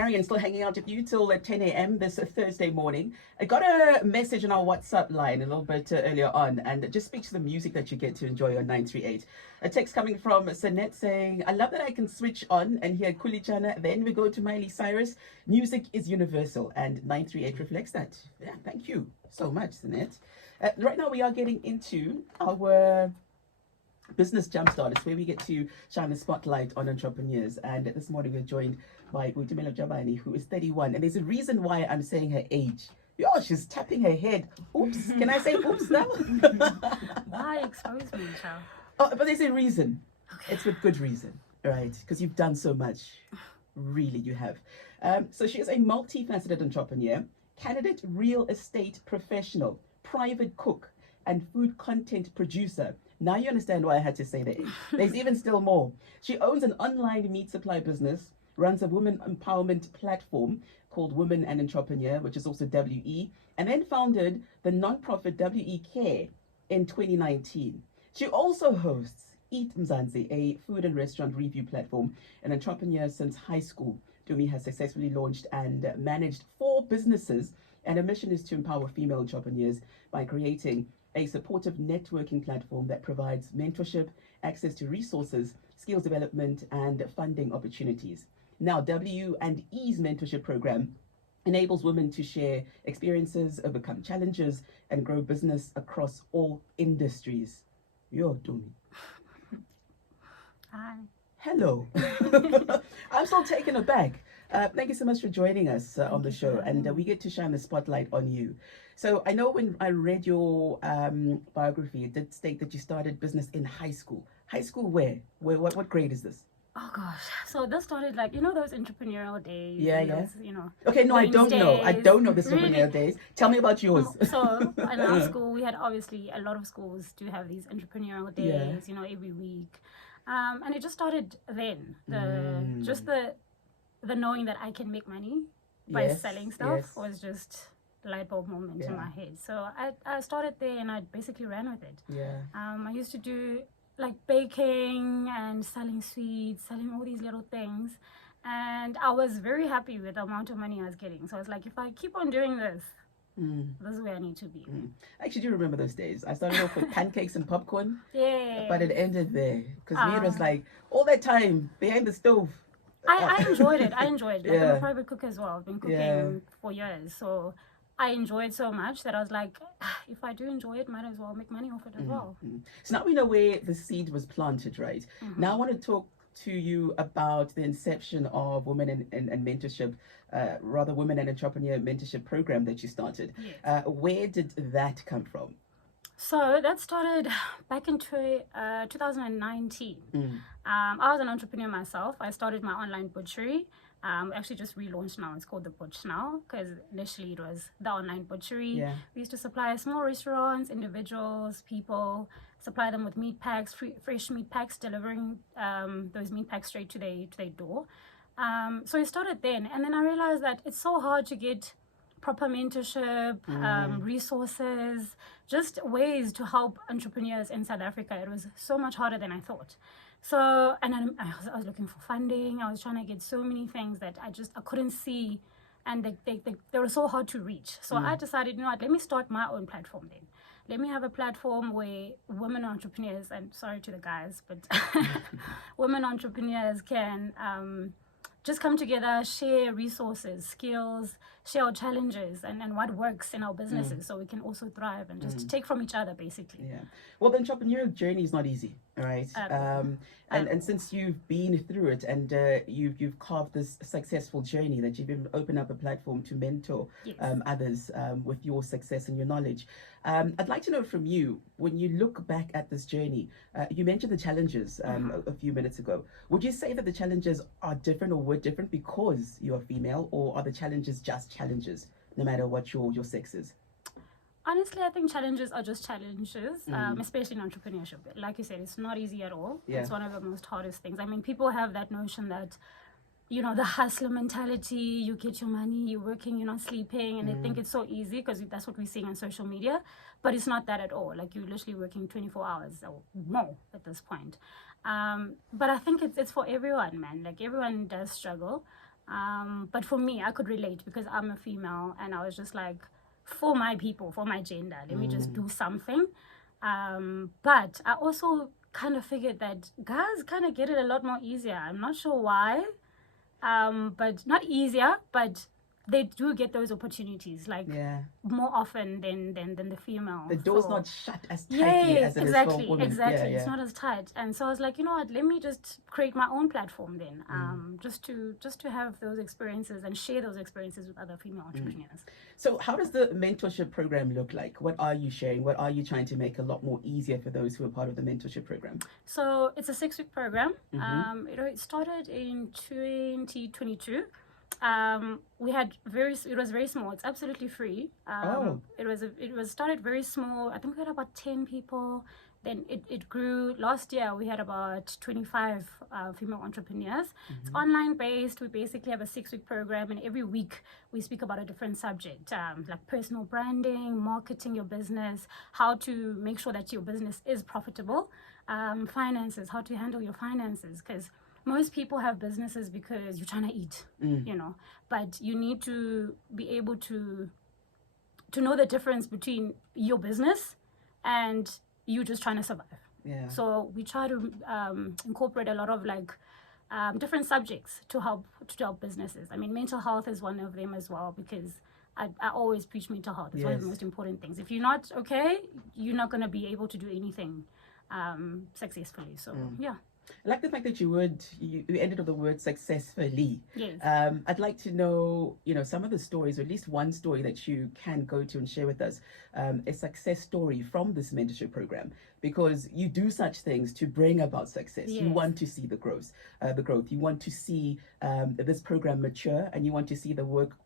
Marion, still hanging out with you till 10 a.m. this Thursday morning. I got a message on our WhatsApp line a little bit earlier on, and it just speaks to the music that you get to enjoy on 938. A text coming from Sanette saying, I love that I can switch on and hear Kulichana. Then we go to Miley Cyrus. Music is universal, and 938 reflects that. Yeah, thank you so much, Sanette. Right now, we are getting into our Business Jumpstart. It's where we get to shine a spotlight on entrepreneurs. And this morning we're joined by Utumelo Jabani, who is 31. And there's a reason why I'm saying her age. Yo, she's tapping her head. Oops. Can I say oops now? Why expose me, child? Oh, but there's a reason. Okay. It's with good reason, right? Because you've done so much. Really, you have. So she is a multifaceted entrepreneur, candidate real estate professional, private cook, and food content producer. Now you understand why I had to say that. There's even still more. She owns an online meat supply business, runs a women empowerment platform called Women and Entrepreneur, which is also WE, and then founded the nonprofit WE Care in 2019. She also hosts Eat Mzansi, a food and restaurant review platform, an entrepreneur since high school. Dumi has successfully launched and managed 4 businesses, and her mission is to empower female entrepreneurs by creating a supportive networking platform that provides mentorship, access to resources, skills development, and funding opportunities. Now, W&E's mentorship program enables women to share experiences, overcome challenges, and grow business across all industries. Yo, Dumi. Hi. Hello. I'm still taken aback. Thank you so much for joining us on the show, and we get to shine the spotlight on you. So I know when I read your biography, it did state that you started business in high school. High school where? What grade is this? Oh gosh. So this started like, those entrepreneurial days. Yeah. Those, Okay, no, I don't know. I don't know this entrepreneurial days. Tell me about yours. So in our school, we had obviously a lot of schools do have these entrepreneurial days, every week. And it just started then. The knowing that I can make money by selling stuff was just a light bulb moment in my head. So I started there and I basically ran with it. Yeah. I used to do like baking and selling sweets, selling all these little things. And I was very happy with the amount of money I was getting. So I was like, if I keep on doing this, this is where I need to be. I actually do remember those days. I started off with pancakes and popcorn. Yeah. But it ended there. Because me, it was like all that time behind the stove. I enjoyed it. I'm a private cook as well. I've been cooking for years. So I enjoyed so much that I was like, if I do enjoy it, might as well make money off it as well. So now we know where the seed was planted, right? Now I want to talk to you about the inception of Women and Mentorship, Women and Entrepreneur Mentorship program that you started. Yes. Where did that come from? So that started back in 2019. I was an entrepreneur myself. I started my online butchery. Actually just relaunched now. It's called The Butch now because initially it was The Online Butchery. Yeah. We used to supply small restaurants, individuals, people, supply them with meat packs, fresh meat packs, delivering those meat packs straight to their door. So it started then. And then I realized that it's so hard to get proper mentorship, resources, just ways to help entrepreneurs in South Africa. It was so much harder than I thought. So, and I was looking for funding. I was trying to get so many things that I couldn't see, and they were so hard to reach. So I decided, let me start my own platform then. Let me have a platform where women entrepreneurs, and sorry to the guys, but women entrepreneurs can just come together, share resources, skills, share our challenges and what works in our businesses so we can also thrive and just take from each other, basically. Yeah. Well, the entrepreneurial journey is not easy, right? And since you've been through it and you've carved this successful journey that you've opened up a platform to mentor others with your success and your knowledge. I'd like to know from you, when you look back at this journey, you mentioned the challenges a few minutes ago. Would you say that the challenges are different or were different because you're female, or are the challenges just challenges, no matter what your sex is? Honestly, I think challenges are just challenges, especially in entrepreneurship. Like you said, it's not easy at all. Yeah. It's one of the most hardest things. I mean, people have that notion that, the hustler mentality, you get your money, you're working, you're not sleeping, and they think it's so easy because that's what we're seeing on social media. But it's not that at all. Like, you're literally working 24 hours or more at this point. But I think it's for everyone, man. Like, everyone does struggle. But for me, I could relate because I'm a female, and I was just like, for my people, for my gender, let me just do something. But I also kind of figured that guys kind of get it a lot more easier. I'm not sure why, but not easier, but they do get those opportunities like Yeah. more often than the female. The door's So- not shut as tightly as it is for women. exactly. Yeah, It's not as tight, and so I was like, you know what? Let me just create my own platform then, just to have those experiences and share those experiences with other female entrepreneurs. So how does the mentorship program look like? What are you sharing? What are you trying to make a lot more easier for those who are part of the mentorship program? So it's a 6-week program. It started in 2022. It was very small. It's absolutely free. It was started very small. I think we had about 10 people. Then it grew. Last year we had about 25 female entrepreneurs. It's online based. We basically have a 6-week program, and every week we speak about a different subject, like personal branding, marketing your business, how to make sure that your business is profitable, finances, how to handle your finances, because most people have businesses because you're trying to eat, but you need to be able to know the difference between your business and you just trying to survive. Yeah. So we try to incorporate a lot of different subjects to help businesses. I mean, mental health is one of them as well, because I always preach mental health. It's one of the most important things. If you're not okay, you're not going to be able to do anything successfully. So yeah. I like the fact that you ended with the word successfully. Yes. I'd like to know, some of the stories, or at least one story that you can go to and share with us, a success story from this mentorship program, because you do such things to bring about success. Yes. You want to see the growth. You want to see this program mature, and you want to see the work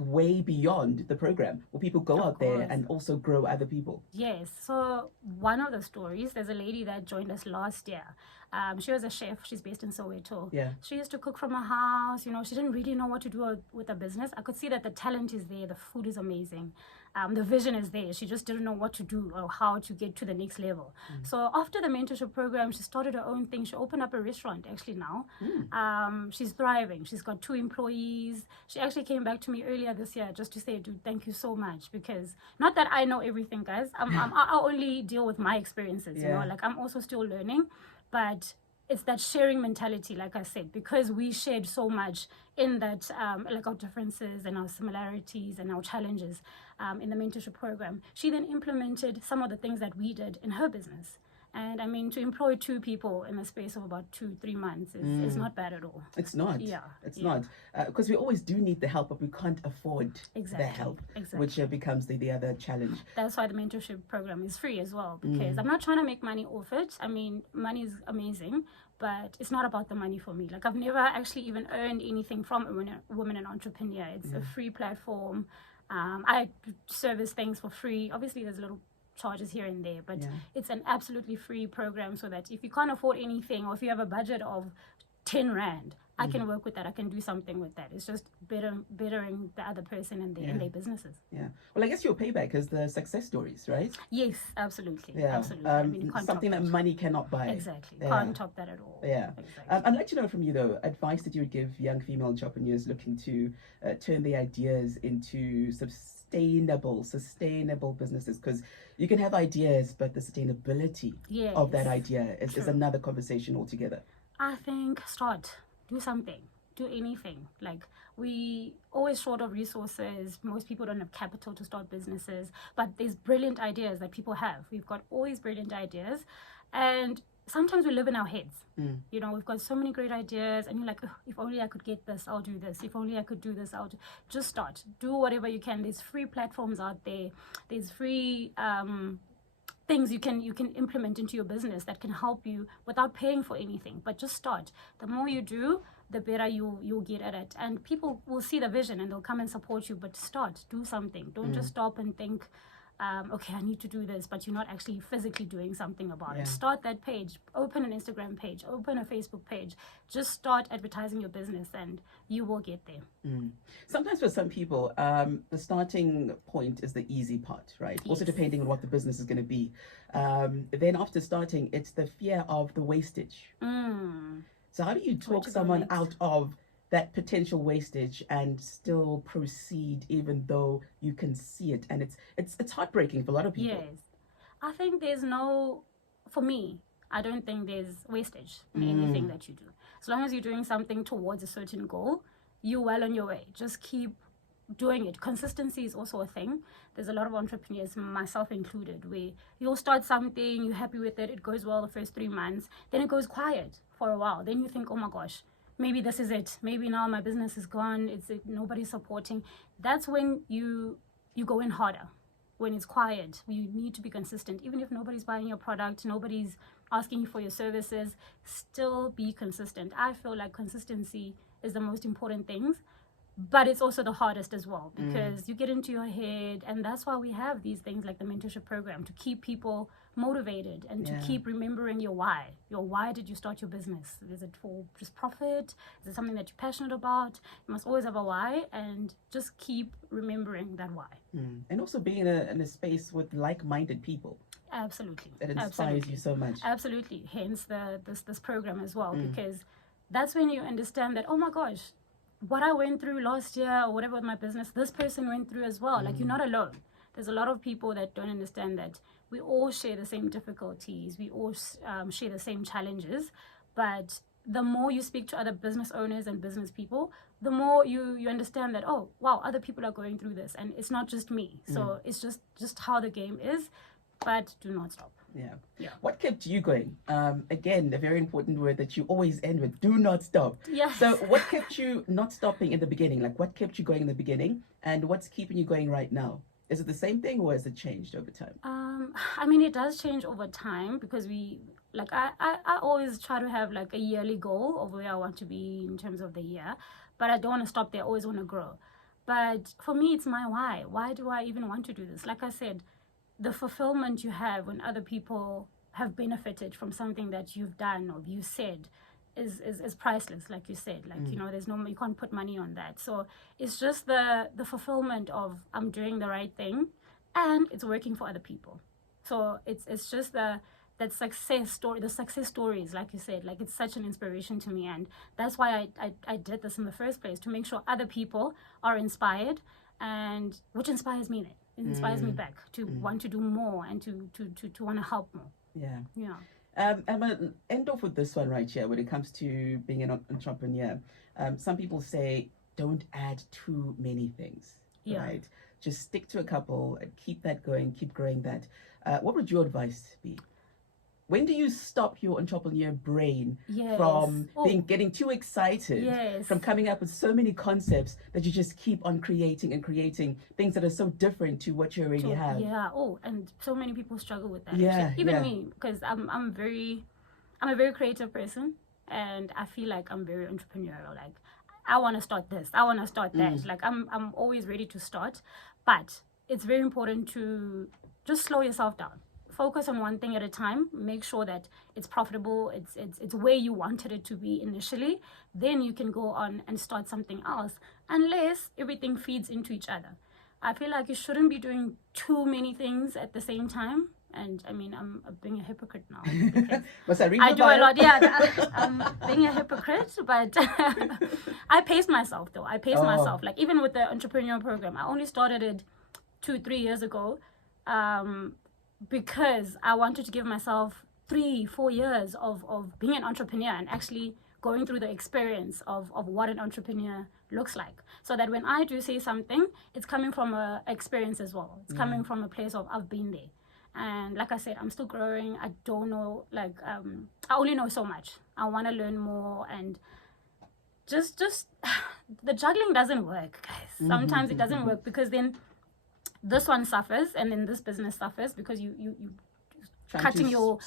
way beyond the program, where people go out there and also grow other people. Yes. So one of the stories, there's a lady that joined us last year. She was a chef. She's based in Soweto. Yeah. She used to cook from her house. She didn't really know what to do with a business. I could see that the talent is there. The food is amazing. The vision is there. She just didn't know what to do or how to get to the next level. So after the mentorship program, she started her own thing. She opened up a restaurant actually now. She's thriving. She's got 2 employees. She actually came back to me earlier this year just to say, dude, thank you so much, because not that I know everything, guys. I only deal with my experiences, I'm also still learning, but it's that sharing mentality, like I said, because we shared so much in that, our differences and our similarities and our challenges in the mentorship program. She then implemented some of the things that we did in her business. And I mean, to employ 2 people in the space of about 2-3 months is not bad at all. It's not. Yeah. It's not. Because we always do need the help, but we can't afford the help, which becomes the other challenge. That's why the mentorship program is free as well, because I'm not trying to make money off it. I mean, money is amazing, but it's not about the money for me. I've never actually even earned anything from a woman and entrepreneur. It's a free platform. I service things for free. Obviously, there's little charges here and there, but it's an absolutely free program, so that if you can't afford anything, or if you have a budget of 10 Rand, I can work with that. I can do something with that. It's just bettering the other person and their businesses. Yeah. Well, I guess your payback is the success stories, right? Yes, absolutely. Yeah. Absolutely. I mean, you can't something top that money cannot buy. Exactly. Yeah. Can't top that at all. Yeah. Exactly. I'd like to know from you, though, advice that you would give young female entrepreneurs looking to turn their ideas into sustainable businesses, because you can have ideas, but the sustainability of that idea is another conversation altogether. I think do something, do anything. We always short of resources. Most people don't have capital to start businesses, but there's brilliant ideas that people have. We've got always brilliant ideas, and sometimes we live in our heads. We've got so many great ideas, and you're like, if only I could get this, I'll do this. If only I could do this, just start. Do whatever you can. There's free platforms out there. There's free things you can implement into your business that can help you without paying for anything. But just start. The more you do, the better you'll get at it. And people will see the vision and they'll come and support you. But start. Do something. Don't just stop and think, okay, I need to do this, but you're not actually physically doing something about it. Start that page. Open an Instagram page. Open a Facebook page. Just start advertising your business and you will get there. Sometimes for some people, the starting point is the easy part, right? Also depending on what the business is going to be. Then after starting, it's the fear of the wastage. So how do you talk someone out of that potential wastage and still proceed even though you can see it, and it's heartbreaking for a lot of people. Yes. I think there's no, for me, I don't think there's wastage in anything that you do. As long as you're doing something towards a certain goal, you're well on your way. Just keep doing it. Consistency is also a thing. There's a lot of entrepreneurs, myself included, where you'll start something, you're happy with it, it goes well the first 3 months, then it goes quiet for a while. Then you think, oh my gosh, maybe this is it. Maybe now my business is gone. Nobody's supporting. That's when you go in harder. When it's quiet, you need to be consistent. Even if nobody's buying your product, nobody's asking you for your services, still be consistent. I feel like consistency is the most important thing, but it's also the hardest as well, because you get into your head, and that's why we have these things like the mentorship program, to keep people motivated and to keep remembering your why. Your why did you start your business? Is it for just profit? Is it something that you're passionate about? You must always have a why, and just keep remembering that why. And also being in a space with like-minded people. Absolutely. That inspires you so much. Absolutely. Hence this program as well, because that's when you understand that, oh my gosh, what I went through last year or whatever with my business, this person went through as well. Like, you're not alone. There's a lot of people that don't understand that we all share the same difficulties. We all share the same challenges. But the more you speak to other business owners and business people, the more you understand that, oh, wow, other people are going through this. And it's not just me. So it's just how the game is. But do not stop. Yeah. What kept you going? Again, a very important word that you always end with: do not stop. Yes. So what kept you not stopping in the beginning? Like, what kept you going in the beginning, and what's keeping you going right now? Is it the same thing, or has it changed over time? I mean, it does change over time, because I always try to have like a yearly goal of where I want to be in terms of the year, but I don't want to stop there. I always want to grow. But for me, it's my why. Why do I even want to do this? Like I said, the fulfillment you have when other people have benefited from something that you've done or you said is priceless. Like you said, like, there's you can't put money on that. So it's just the fulfillment of, I'm doing the right thing and it's working for other people. So it's just that success story, the success stories, like you said, like, it's such an inspiration to me. And that's why I did this in the first place, to make sure other people are inspired, and which inspires me then. It inspires me back to want to do more and to want to help more. Yeah. I'm going to end off with this one right here. When it comes to being an entrepreneur, some people say, don't add too many things, right? Just stick to a couple and keep that going, keep growing that. What would your advice be? When do you stop your entrepreneur brain from getting too excited, from coming up with so many concepts that you just keep on creating and creating things that are so different to what you already have? Yeah. Oh, and so many people struggle with that. Even me, because I'm a very creative person, and I feel like I'm very entrepreneurial. Like, I want to start this, I want to start that. Like, I'm always ready to start, but it's very important to just slow yourself down. Focus on one thing at a time. Make sure that it's profitable. It's where you wanted it to be initially. Then you can go on and start something else, unless everything feeds into each other. I feel like you shouldn't be doing too many things at the same time. And I mean, I'm being a hypocrite now. Must I read I do a lot. Yeah, I'm being a hypocrite, but I paced myself though. I paced myself. Like, even with the entrepreneurial program, I only started it 2-3 years ago. Because I wanted to give myself 3-4 years of being an entrepreneur and actually going through the experience of what an entrepreneur looks like. So that when I do say something, it's coming from an experience as well. It's coming from a place of, I've been there. And like I said, I'm still growing. I don't know, like, I only know so much. I want to learn more, and just the juggling doesn't work, guys. Sometimes it doesn't work, because then this one suffers and then this business suffers, because you cutting you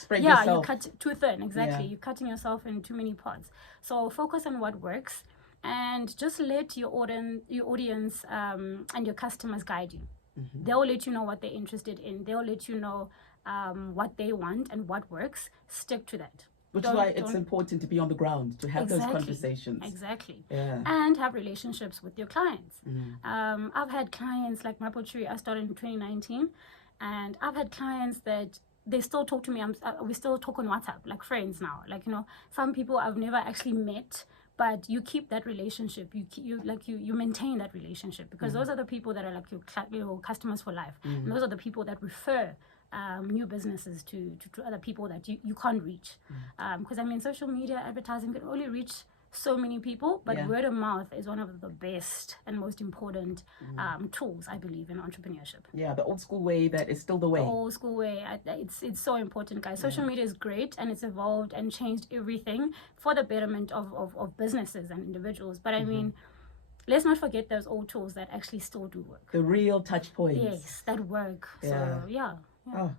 cut too thin. Exactly. You're cutting yourself in too many parts. So focus on what works, and just let your audience and your customers guide you. They'll let you know what they're interested in. They'll let you know what they want and what works. Stick to that. Which is why it's important to be on the ground, to have those conversations. Exactly. Yeah. And have relationships with your clients. I've had clients like Maple Tree. I started in 2019, and I've had clients that they still talk to me. We still talk on WhatsApp, like friends now. Like, some people I've never actually met, but you keep that relationship. You maintain that relationship, because those are the people that are like your customers for life. And those are the people that refer new businesses to other people that you can't reach. Because I mean, social media advertising can only reach so many people, but word of mouth is one of the best and most important tools, I believe, in entrepreneurship. Yeah, the old school way that is still the way. The old school way. It's so important, guys. Social media is great, and it's evolved and changed everything for the betterment of businesses and individuals. But I mean, let's not forget those old tools that actually still do work. The real touch points. Yes, that work. So yeah. Oh,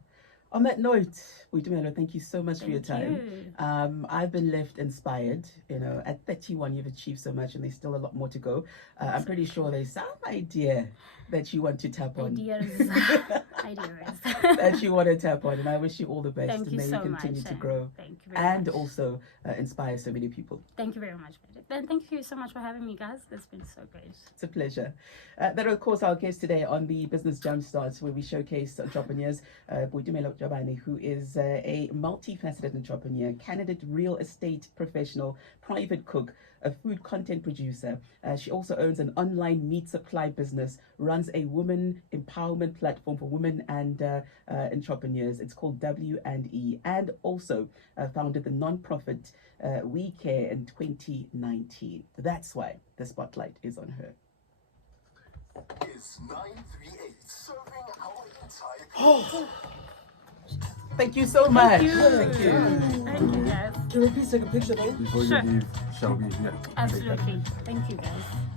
on that note, Boitumelo, thank you so much for your time. I've been left inspired. You know, at 31, you've achieved so much, and there's still a lot more to go. I'm pretty sure there's some idea that you want to tap on. Ideas. That you want to tap on, and I wish you all the best. Thank and you may so you continue much, to grow thank you very and much. also inspire so many people. Thank you very much, Bridget. And thank you so much for having me, guys. It's been so great. It's a pleasure. That, of course, our guest today on the Business Jumpstarts, where we showcase entrepreneurs. Boitumelo Jabane, who is a multifaceted entrepreneur, candidate real estate professional, private cook, a food content producer. She also owns an online meat supply business, runs a women empowerment platform for women and entrepreneurs. It's called W&E, and also founded the non-profit We Care in 2019. That's why the spotlight is on her. Is 938 serving our entire Thank you so much. Thank you. Thank you. Thank you, guys. Can we please take a picture though? Before Sure. you leave, shall we? Yeah. Absolutely. Thank you, guys.